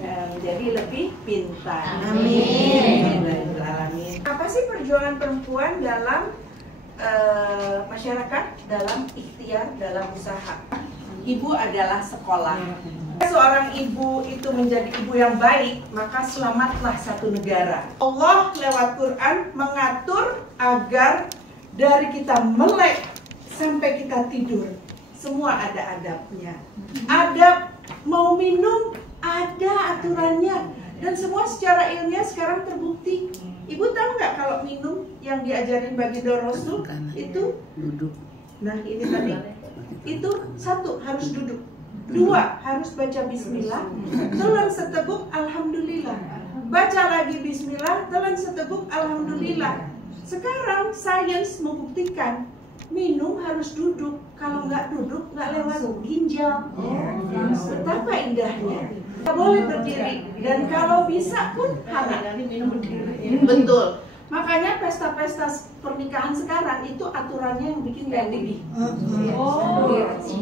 menjadi lebih pintar. Amin. Apa sih perjuangan perempuan dalam masyarakat, dalam ikhtiar, dalam usaha? Ibu adalah sekolah. Seorang ibu itu menjadi ibu yang baik, maka selamatlah satu negara. Allah lewat Quran mengatur agar dari kita melek sampai kita tidur, semua ada adabnya. Adab mau minum ada aturannya, dan semua secara ilmiah sekarang terbukti. Ibu tahu nggak kalau minum yang diajarin baginda Rasul itu duduk. Nah ini tadi itu satu harus duduk, dua harus baca Bismillah, telan seteguk Alhamdulillah, baca lagi Bismillah, telan seteguk Alhamdulillah. Sekarang sains membuktikan minum harus duduk, kalau nggak duduk nggak lewat ginjal. Betapa indahnya. Nggak boleh berdiri, dan kalau bisa pun hangat. Betul. Makanya pesta-pesta pernikahan sekarang itu aturannya yang bikin Yahudi.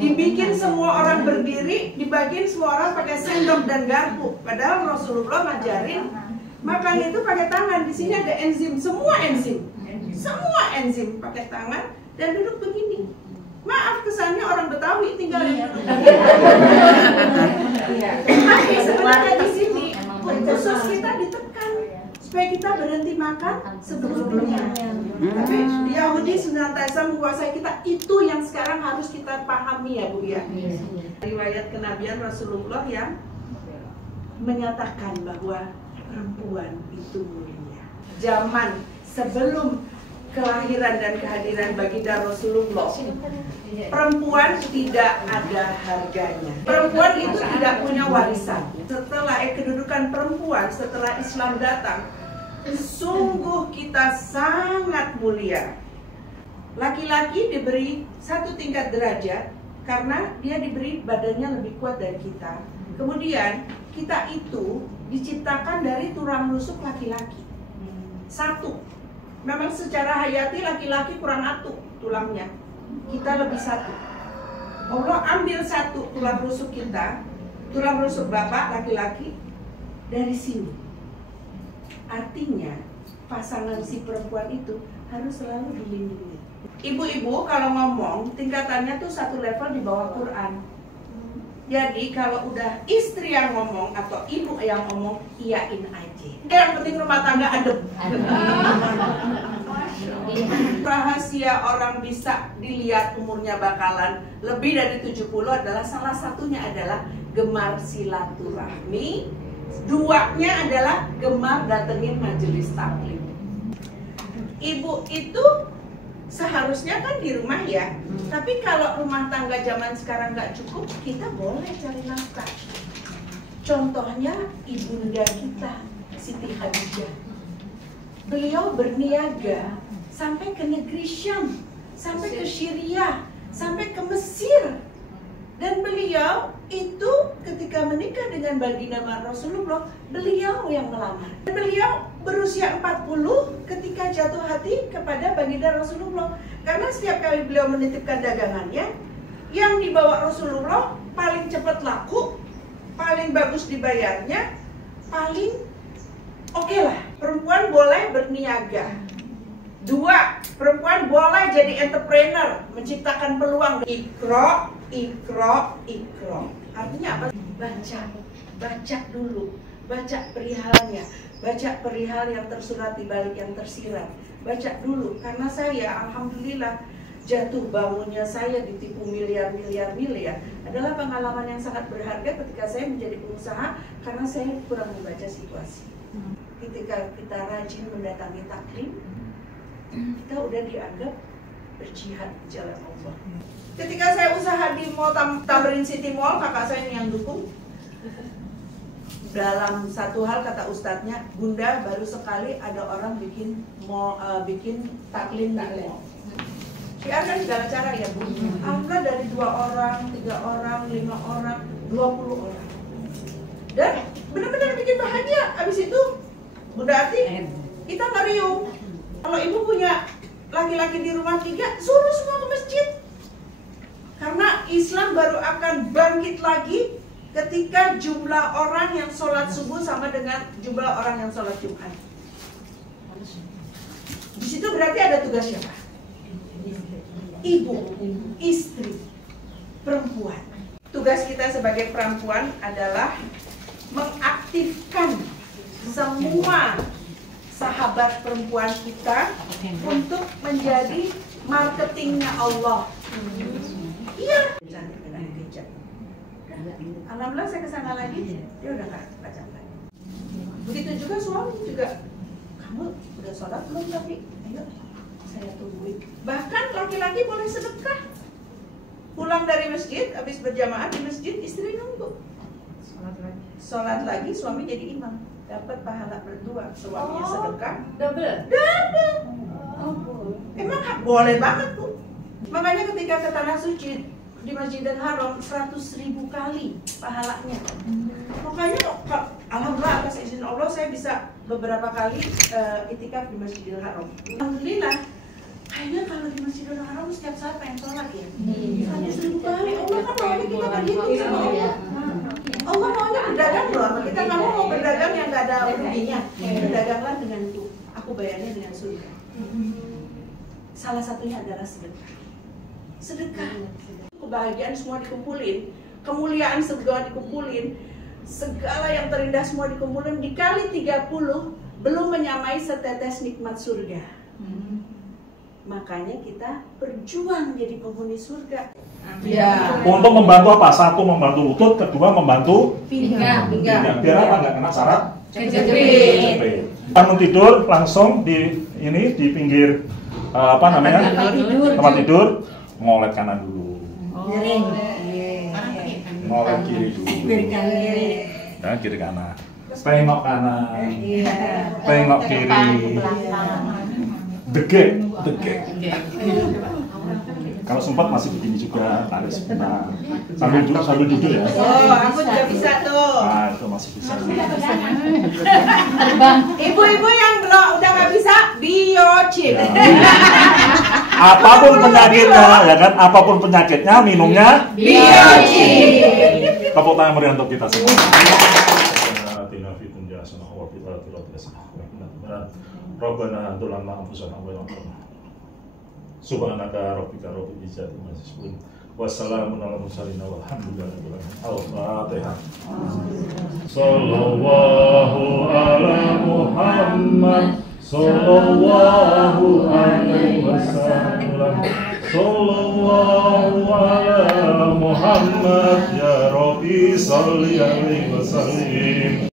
Dibikin semua orang berdiri, dibagiin semua orang pakai sendok dan garpu. Padahal Rasulullah ngajarin makan itu pakai tangan. Di sini ada enzim, semua enzim pakai tangan dan duduk begini. Maaf kesannya orang Betawi tinggal di duduk. Tapi sebenarnya di sini khusus kita ditekan supaya kita berhenti makan sebelumnya. Tapi Yahudi senantiasa menguasai kita, itu yang sekarang harus kita pahami ya Bu ya. Riwayat kenabian Rasulullah yang menyatakan bahwa perempuan itu mulia. Zaman sebelum kelahiran dan kehadiran baginda Rasulullah, perempuan tidak ada harganya. Perempuan itu tidak punya warisan. Setelah kedudukan perempuan, setelah Islam datang, sungguh kita sangat mulia. Laki-laki diberi satu tingkat derajat karena dia diberi badannya lebih kuat dari kita. Kemudian kita itu diciptakan dari tulang rusuk laki-laki. Satu. Memang secara hayati laki-laki kurang atuh tulangnya, kita lebih satu. Allah ambil satu tulang rusuk kita, tulang rusuk bapak laki-laki dari sini. Artinya pasangan si perempuan itu harus selalu dilindungi. Ibu-ibu kalau ngomong tingkatannya tuh satu level di bawah Quran. Jadi kalau udah istri yang ngomong atau ibu yang ngomong, iyain aja. Yang penting rumah tangga adem. Rahasia orang bisa dilihat umurnya bakalan lebih dari 70 adalah salah satunya adalah gemar silaturahmi. Duanya adalah gemar datengin majelis taklim. Ibu itu seharusnya kan di rumah ya, tapi kalau rumah tangga zaman sekarang nggak cukup, kita boleh cari nafkah. Contohnya ibunda kita, Siti Khadijah. Beliau berniaga sampai ke negeri Syam, sampai ke Syria, sampai ke Mesir. Dan beliau itu ketika menikah dengan baginda Rasulullah, beliau yang melamar. Beliau berusia 40 ketika jatuh hati kepada baginda Rasulullah. Karena setiap kali beliau menitipkan dagangannya, yang dibawa Rasulullah paling cepat laku, paling bagus dibayarnya, paling oke lah. Perempuan boleh berniaga. Dua, perempuan boleh jadi entrepreneur, menciptakan peluang. Iqra, Iqra, Iqra. Artinya apa? Baca dulu, baca perihalnya, baca perihal yang tersurat di balik yang tersirat. Baca dulu, karena saya alhamdulillah jatuh bangunnya saya ditipu miliar adalah pengalaman yang sangat berharga ketika saya menjadi pengusaha karena saya kurang membaca situasi. Ketika kita rajin mendatangi taklim, kita udah dianggap berjihad di jalan Allah. Ketika saya usaha di Mall Tamrin City Mall, kakak saya yang dukung. Dalam satu hal kata ustadznya, Bunda baru sekali ada orang bikin taklim di mall. Syiar kan segala cara ya Bu. Angka dari 2 orang, 3 orang, 5 orang, 20 orang. Dan benar-benar bikin bahagia. Abis itu Bunda Ati, kita meriung. Kalau ibu punya laki-laki di rumah 3, suruh semua ke masjid. Karena Islam baru akan bangkit lagi ketika jumlah orang yang sholat subuh sama dengan jumlah orang yang sholat Jumat. Di situ berarti ada tugas siapa? Ibu, istri, perempuan. Tugas kita sebagai perempuan adalah mengaktifkan semua sahabat perempuan kita untuk menjadi marketingnya Allah. Iya. Alhamdulillah saya kesana lagi, dia udah nggak baca lagi. Begitu juga suami juga. Kamu udah sholat belum? Tapi ayo saya tungguin. Bahkan laki-laki boleh sedekah. Pulang dari masjid, habis berjamaah di masjid, istri nunggu. Sholat lagi, suami jadi imam. Dapat pahala berdua. Suaminya sedekah. Double. Emang boleh banget tuh. Makanya ketika ke tanah suci di Masjidil Haram 100.000 kali pahalanya. Makanya alhamdulillah atas izin Allah saya bisa beberapa kali itikaf di Masjidil Haram. Alhamdulillah. Kayaknya kalau di Masjidil Haram setiap saat pengen sholat ya. 100.000 kali. Allah kan maunya kita berhitung sama Allah. Allah maunya berdagang loh sama kita. Kamu mau berdagang yang gak ada ruginya. Berdaganglah dengan itu. Aku bayarnya dengan surga. Salah satunya adalah sedekah. Sedekah. Kebahagiaan semua dikumpulin, kemuliaan surga dikumpulin, segala yang terindah semua dikumpulin dikali 30 belum menyamai setetes nikmat surga. Makanya kita berjuang jadi penghuni surga. Ya. Untuk membantu apa? Satu membantu lutut, kedua membantu pinggang. Biar apa? Nggak kena syarat kejepit. Bangun tidur langsung di pinggir tempat tidur, ngolet kanan dulu. Ngolet kiri dulu. Dan kiri kanan. Tengok kanan. Tengok kiri. Degek. Kalau sempat masih begini juga, tarik sebentar. Sambil duduk ya. Oh, aku juga bisa tuh. Nah, itu masih bisa. Ibu-ibu yang belum udah nggak bisa, biochip. Ya. Apapun penyakitnya, ya kan? Apapun penyakitnya, minumnya biochip. Tepuk tangan meriah untuk kita semua. Rabbana dzlamna anfusana wa lam taghfir subhanaka rabbika rabbil izzati amma yasifun wa salamun alal mursalin walhamdulillahi rabbil alamin. Al-Fatihah. Sallallahu ala Muhammad sallallahu alaihi wasallam. Sallallahu ala Muhammad ya Rabbi salli alaihi wasallim.